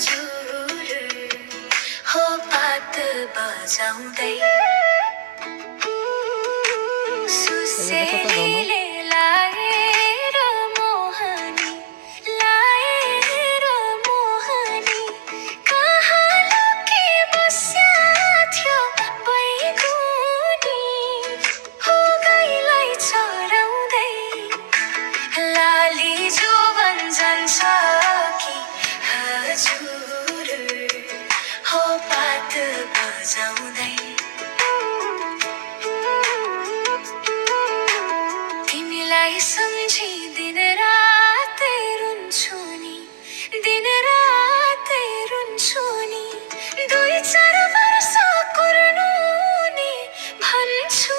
हजुर हो पात बजाउँदै এটা কত ধরো सुसेलीले लाएर मोहनी लाएर मोहनी कहाँ लुकी बस्या थियो बैगुनी हो गाईलाई चराउँदै लाली जोवन जान्छ कि हजुर हो पात बजाउँदै तिमीलाई सम्झी दिन रातै रुन्छु नि दिन रातै रुन्छु नि दुई चार वर्ष कुर्नु नि भन्छु